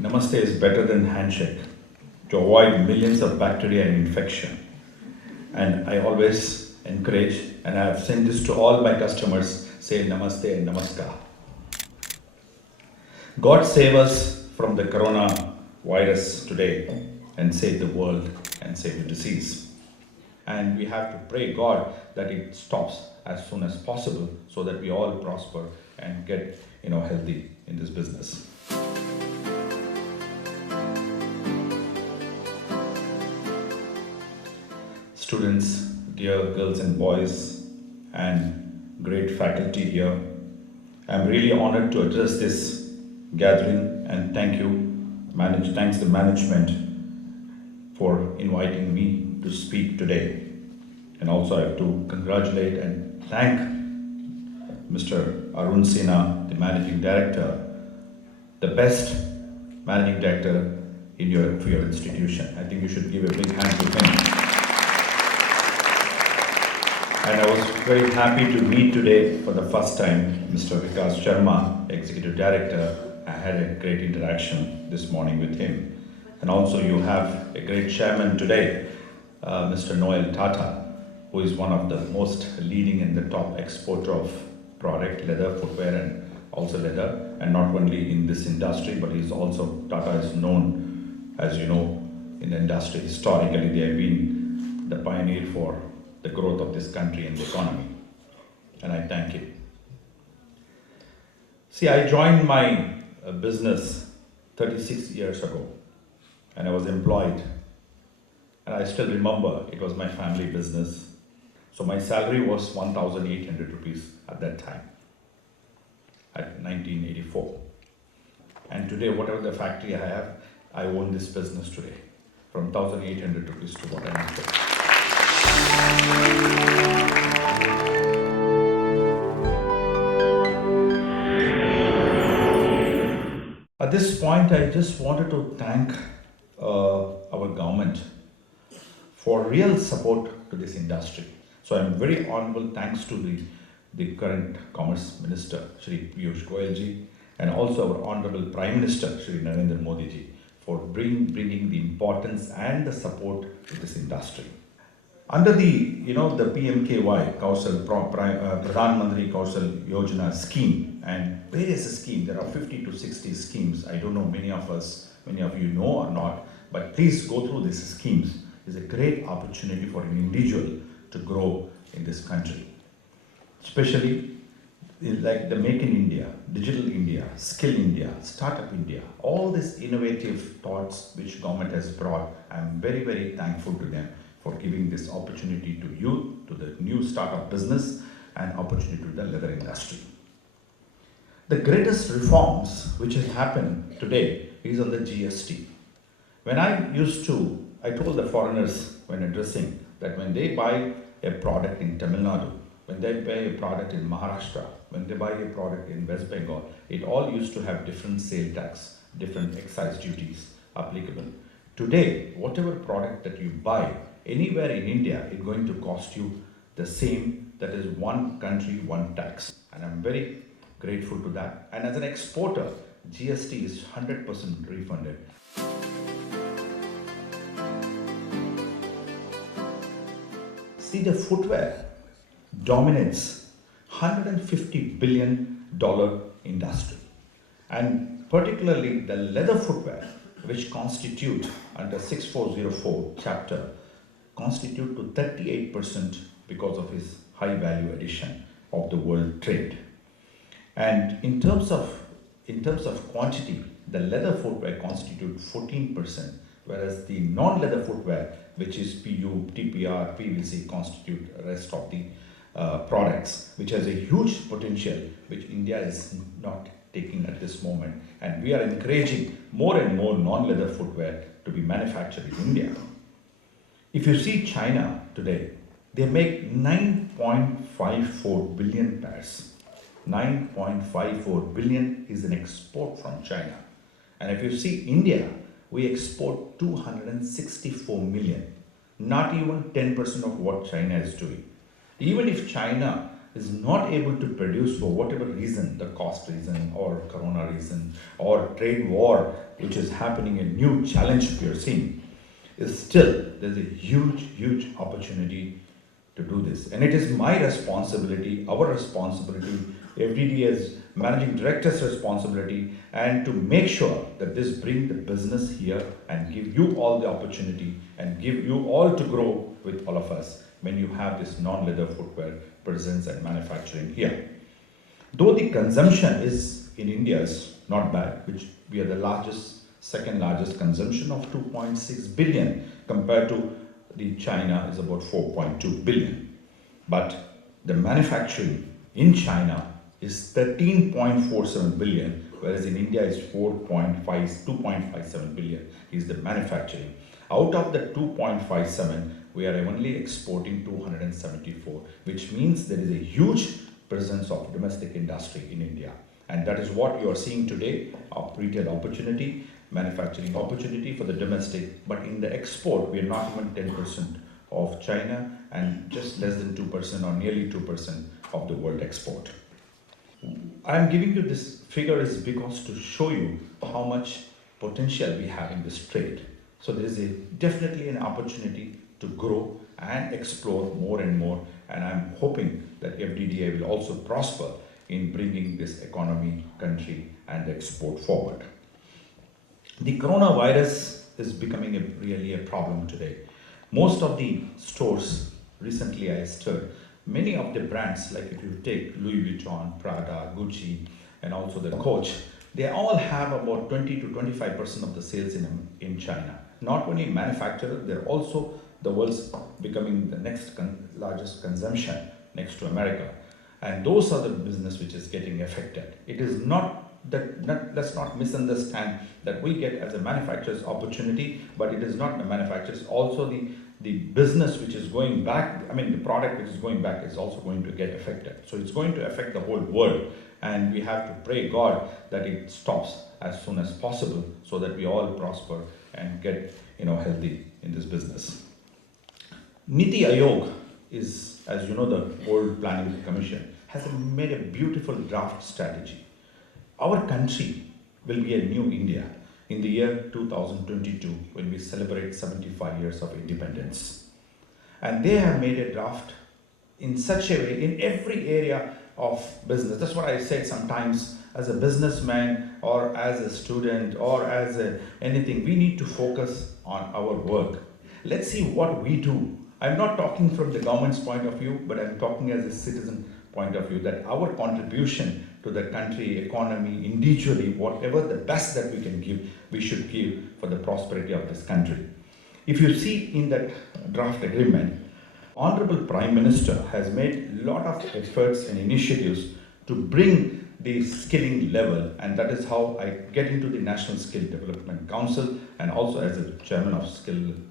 Namaste is better than handshake to avoid millions of bacteria and infection. And I always encourage, and I have sent this to all my customers, say Namaste and Namaskar. God save us from the corona virus today and save the world and save the disease. And we have to pray God that it stops as soon as possible so that we all prosper and get healthy in this business. Students, dear girls and boys, and great faculty here, I'm really honored to address this gathering and thanks the management for inviting me to speak today. And also I have to congratulate and thank Mr. Arun Sinha, the Managing Director, the best Managing Director for your institution. I think you should give a big hand to him. And I was very happy to meet today for the first time Mr. Vikas Sharma, Executive Director. I had a great interaction this morning with him. And also you have a great chairman today, Mr. Noel Tata, who is one of the most leading and the top exporter of product, leather, footwear, and also leather. And not only in this industry, but Tata is known, as you know, in the industry. Historically, they have been the pioneer for the growth of this country and the economy. And I thank him. See, I joined my business 36 years ago, and I was employed. And I still remember it was my family business. So my salary was 1,800 rupees at that time, at 1984. And today, whatever the factory I have, I own this business today, from 1,800 rupees to what I am today. At this point, I just wanted to thank our government for real support to this industry. So I'm very honorable thanks to the current Commerce Minister, Shri Piyush Goyal ji, and also our Honorable Prime Minister, Shri Narendra Modi ji, for bringing the importance and the support to this industry. Under the PMKY, Pradhan Mantri Kaushal Yojana scheme, and various schemes, there are 50 to 60 schemes. I don't know many of you know or not, but please go through these schemes. It's a great opportunity for an individual to grow in this country. Especially like the Make in India, Digital India, Skill India, Startup India, all these innovative thoughts which government has brought, I'm very, very thankful to them for giving this opportunity to youth, to the new startup business, and opportunity to the leather industry. The greatest reforms which has happened today is on the GST. When I told the foreigners when addressing that when they buy a product in Tamil Nadu, when they buy a product in Maharashtra, when they buy a product in West Bengal, it all used to have different sale tax, different excise duties applicable. Today, whatever product that you buy anywhere in India, it's going to cost you the same, that is one country, one tax. And I'm very grateful to that. And as an exporter, GST is 100% refunded. See, the footwear dominates $150 billion industry. And particularly the leather footwear, which constitute under 6404 chapter, constitute to 38% because of its high value addition of the world trade. And in terms of quantity, the leather footwear constitute 14%, whereas the non-leather footwear, which is PU, TPR, PVC, constitute the rest of the products, which has a huge potential, which India is not taking at this moment. And we are encouraging more and more non-leather footwear to be manufactured in India. If you see China today, they make 9.54 billion pairs. 9.54 billion is an export from China. And if you see India, we export 264 million, not even 10% of what China is doing. Even if China is not able to produce for whatever reason, the cost reason or corona reason or trade war, which is happening, a new challenge we are seeing, is still there's a huge opportunity to do this. And it is my responsibility, our responsibility, FDD as managing director's responsibility, and to make sure that this bring the business here and give you all the opportunity and give you all to grow with all of us when you have this non-leather footwear presence and manufacturing here. Though the consumption is in India is not bad, which we are the second largest consumption of 2.6 billion compared to the China is about 4.2 billion. But the manufacturing in China is 13.47 billion, whereas in India is 2.57 billion is the manufacturing. Out of the 2.57, we are only exporting 274, which means there is a huge presence of domestic industry in India. And that is what you are seeing today, of retail opportunity, manufacturing opportunity for the domestic. But in the export, we are not even 10% of China and just less than 2% or nearly 2% of the world export. I am giving you this figure is because to show you how much potential we have in this trade. So there is definitely an opportunity to grow and explore more and more, and I'm hoping that FDDI will also prosper in bringing this economy, country and the export forward. The coronavirus is becoming really a problem today. Most of the stores, recently I stirred, many of the brands, like if you take Louis Vuitton, Prada, Gucci, and also the Coach, they all have about 20 to 25% of the sales in China. Not only manufacturer, they're also the world's becoming the next largest consumption next to America. And those are the business which is getting affected. It is not that, let's not misunderstand that we get as a manufacturer's opportunity, but it is not the manufacturers, also the business which is going back, I mean the product which is going back is also going to get affected. So it's going to affect the whole world, and we have to pray God that it stops as soon as possible so that we all prosper and get healthy in this business. Niti Aayog is, as you know, the World Planning Commission has made a beautiful draft strategy. Our country will be a new India in the year 2022 when we celebrate 75 years of independence. And they have made a draft in such a way in every area of business. That's what I said sometimes as a businessman or as a student or as anything, we need to focus on our work. Let's see what we do. I'm not talking from the government's point of view, but I'm talking as a citizen point of view, that our contribution to the country, economy, individually, whatever the best that we can give, we should give for the prosperity of this country. If you see in that draft agreement, Honorable Prime Minister has made a lot of efforts and initiatives to bring the skilling level, and that is how I get into the National Skill Development Council, and also as a chairman of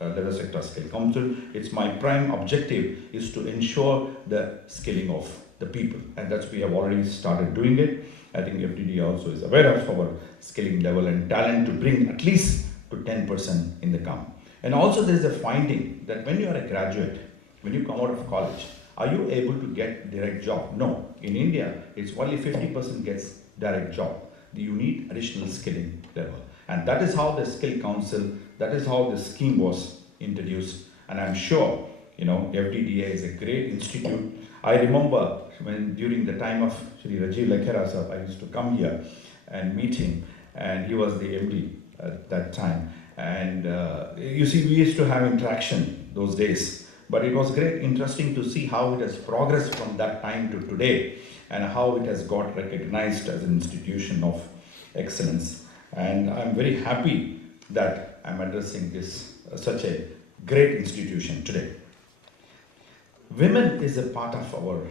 Leather Sector Skill Council. It's my prime objective is to ensure the skilling of the people, and that's we have already started doing it. I think FDD also is aware of our skilling level and talent to bring at least to 10% in the come. And also there is a finding that when you are a graduate, when you come out of college, are you able to get direct job? No. In India, it's only 50% gets direct job. You need additional skilling level. And that is how the Skill Council, that is how the scheme was introduced. And I'm sure, FDDI is a great institute. I remember when during the time of Shri Rajiv Lakhera sir, I used to come here and meet him, and he was the MD at that time. And you see, we used to have interaction those days. But it was great, interesting to see how it has progressed from that time to today and how it has got recognized as an institution of excellence. And I'm very happy that I'm addressing this such a great institution today. Women is a part of our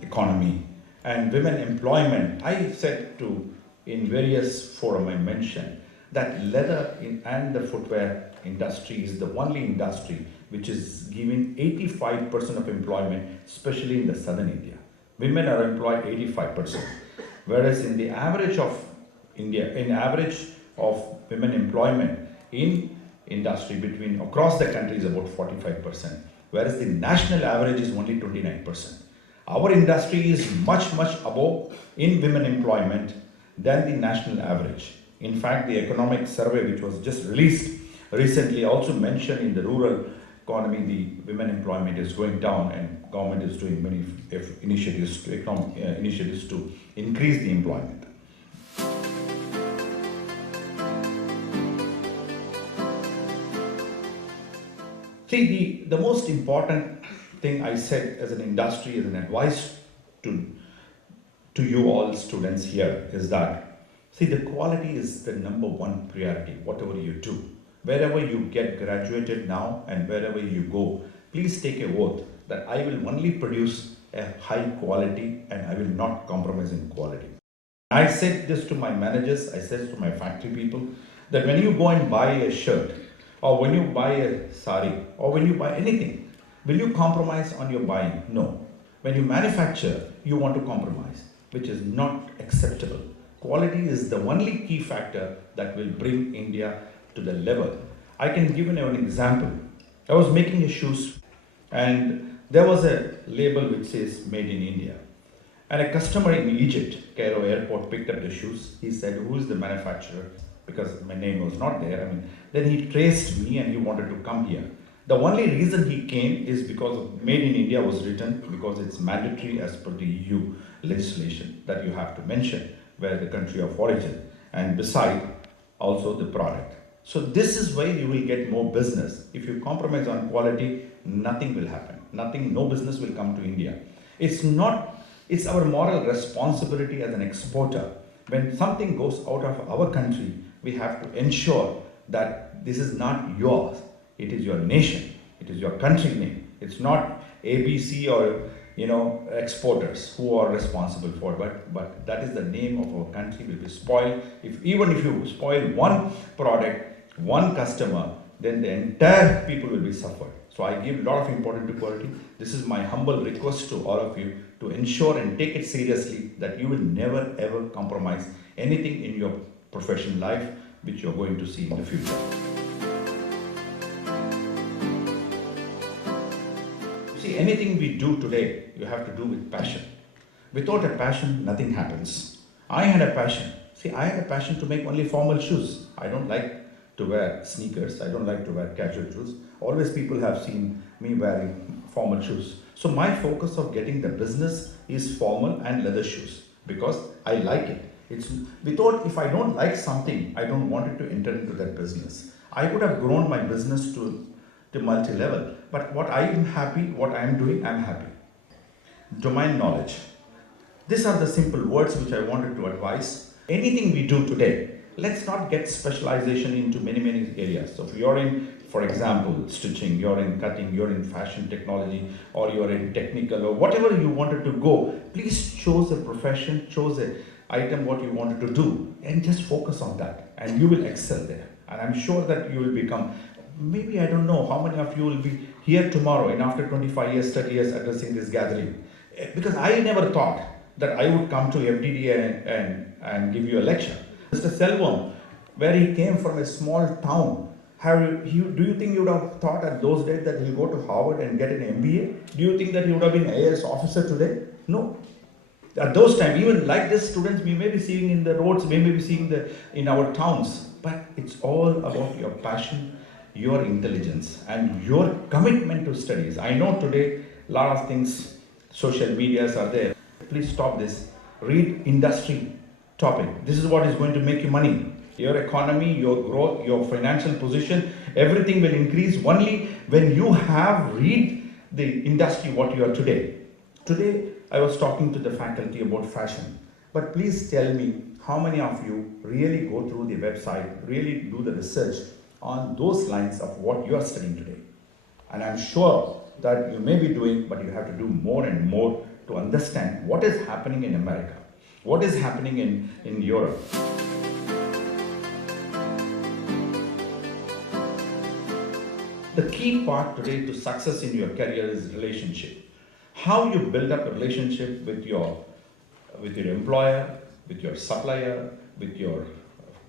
economy, and women employment. I said in various forum I mentioned that leather and the footwear industry is the only industry which is giving 85% of employment, especially in the southern India. Women are employed 85%, whereas in the average of India, in average of women employment in industry between across the country is about 45%, whereas the national average is only 29%. Our industry is much, much above in women employment than the national average. In fact, the economic survey which was just released recently also mentioned in the rural economy the women employment is going down, and government is doing many initiatives to increase the employment. See, the most important thing I said as an industry, as an advice to, to you all students here is that, see, the quality is the number one priority, whatever you do. Wherever you get graduated now and wherever you go, please take a oath that I will only produce a high quality and I will not compromise in quality. I said this to my managers, I said to my factory people, that when you go and buy a shirt, or when you buy a sari, or when you buy anything, will you compromise on your buying? No. When you manufacture, you want to compromise, which is not acceptable. Quality is the only key factor that will bring India to the level. I can give you an example. I was making a shoes and there was a label which says made in India. And a customer in Egypt, Cairo airport, picked up the shoes. He said, who is the manufacturer? Because my name was not there. Then he traced me and he wanted to come here. The only reason he came is because of Made in India was written, because it's mandatory as per the EU legislation that you have to mention where the country of origin, and beside also the product. So this is why you will get more business. If you compromise on quality, nothing will happen. No business will come to India. It's our moral responsibility as an exporter. When something goes out of our country, we have to ensure that this is not yours. It is your nation. It is your country name. It's not ABC or exporters who are responsible for it, but that is the name of our country will be spoiled. Even if you spoil one product, one customer, then the entire people will be suffered. So I give a lot of importance to quality. This is my humble request to all of you to ensure and take it seriously that you will never ever compromise anything in your professional life which you're going to see in the future. See, anything we do today, you have to do with passion. Without a passion, nothing happens. I had a passion. See, I had a passion to make only formal shoes. I don't like to wear sneakers. I don't like to wear casual shoes. Always people have seen me wearing formal shoes. So my focus of getting the business is formal and leather shoes because I like it. If I don't like something, I don't want it to enter into that business. I could have grown my business to multi-level, but what I am happy, what I am doing, I'm happy. Domain knowledge. These are the simple words which I wanted to advise. Anything we do today, let's not get specialization into many areas. So if you're in, for example, stitching, you're in cutting, you're in fashion technology, or you're in technical, or whatever you wanted to go, please choose a profession, choose a item what you wanted to do, and just focus on that, and you will excel there. And I'm sure that you will become, maybe I don't know how many of you will be here tomorrow and after 25 years, 30 years addressing this gathering. Because I never thought that I would come to FDDI and give you a lecture. Mr. Selvam, where he came from a small town, do you think you would have thought at those days that he'll go to Harvard and get an MBA? Do you think that he would have been an AS officer today? No. At those times, even like this students we may be seeing in the roads, we may be seeing in our towns, but it's all about your passion, your intelligence, and your commitment to studies. I know today a lot of things, social medias are there. Please stop this. Read industry topic. This is what is going to make you money. Your economy, your growth, your financial position, everything will increase only when you have read the industry what you are today. Today, I was talking to the faculty about fashion, but please tell me how many of you really go through the website, really do the research on those lines of what you are studying today. And I'm sure that you may be doing, but you have to do more and more to understand what is happening in America, what is happening in Europe. The key part today to success in your career is relationship. How you build up a relationship with your employer, with your supplier, with your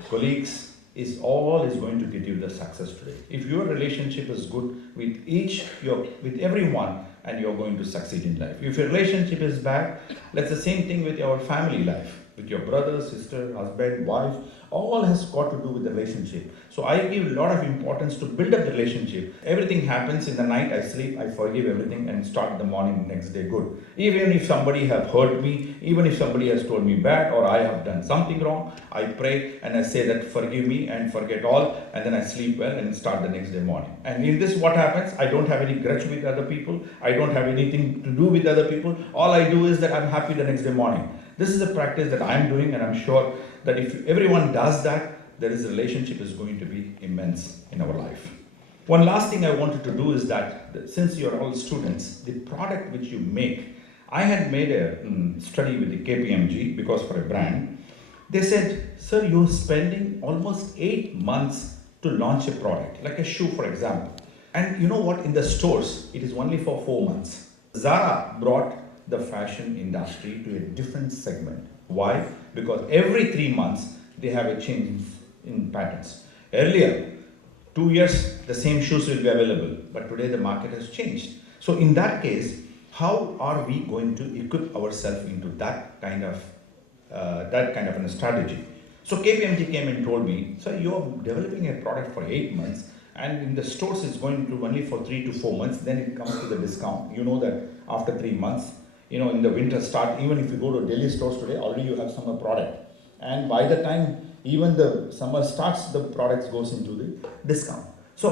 colleagues is going to get you the success today. If your relationship is good with everyone, and you're going to succeed in life. If your relationship is bad, that's the same thing with your family life, with your brother, sister, husband, wife. All has got to do with the relationship. So I give a lot of importance to build up the relationship. Everything happens in the night, I sleep, I forgive everything and start the morning next day good. Even if somebody have hurt me, even if somebody has told me bad or I have done something wrong, I pray and I say that forgive me and forget all, and then I sleep well and start the next day morning. And in this what happens, I don't have any grudge with other people, I don't have anything to do with other people. All I do is that I'm happy the next day morning. This is a practice that I'm doing, and I'm sure that if everyone does that, there is a relationship is going to be immense in our life. One last thing I wanted to do is that since you're all students, the product which you make, I had made a study with the KPMG because for a brand. They said, sir, you're spending almost 8 months to launch a product, like a shoe, for example. And you know what? In the stores, it is only for 4 months. Zara brought the fashion industry to a different segment. Why? Because every 3 months, they have a change in patterns. Earlier, 2 years, the same shoes will be available, but today the market has changed. So in that case, how are we going to equip ourselves into that kind of a strategy? So KPMG came and told me, so you're developing a product for 8 months, and in the stores it's going to only for 3 to 4 months, then it comes to the discount. You know that after 3 months, in the winter start, even if you go to Delhi stores today, already you have summer product. And by the time even the summer starts, the products goes into the discount. So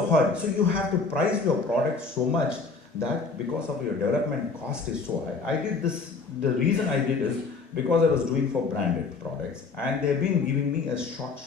you have to price your product so much that because of your development cost is so high. I did this, the reason I did is because I was doing for branded products and they've been giving me a short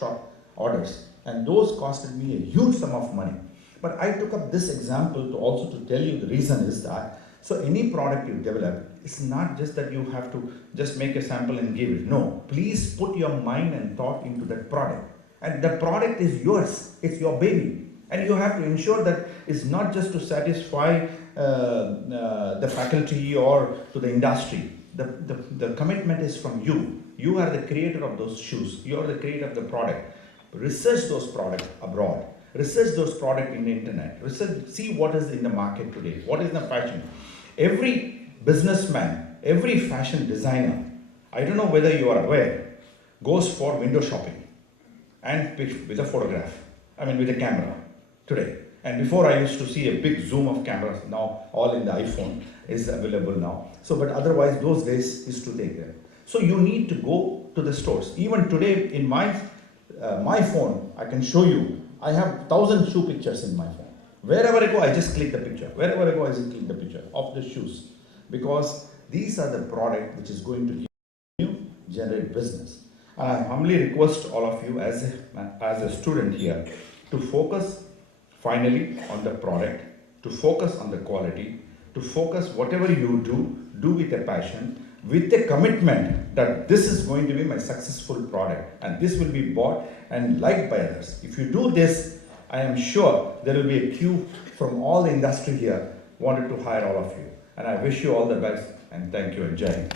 orders, and those costed me a huge sum of money. But I took up this example to also to tell you the reason is that, so any product you develop, it's not just that you have to just make a sample and give it. No, please put your mind and thought into that product. And the product is yours, it's your baby. And you have to ensure that it's not just to satisfy the faculty or to the industry. The commitment is from you. You are the creator of those shoes. You are the creator of the product. Research those products abroad. Research those products in the internet. Research, see what is in the market today. What is the fashion? Every businessman, every fashion designer, I don't know whether you are aware, goes for window shopping and with a photograph. With a camera today. And before I used to see a big zoom of cameras. Now all in the iPhone is available now. So, but otherwise those days used to take them. So you need to go to the stores. Even today in my phone, I can show you. I have 1,000 shoe pictures in my phone. Wherever I go, I just click the picture. Wherever I go, I just click the picture of the shoes. Because these are the product which is going to give you generate business. And I humbly request all of you as a student here to focus finally on the product, to focus on the quality, to focus whatever you do with a passion, with a commitment that this is going to be my successful product and this will be bought and liked by others. If you do this, I am sure there will be a queue from all the industry here wanted to hire all of you. And I wish you all the best and thank you and Jai Hind.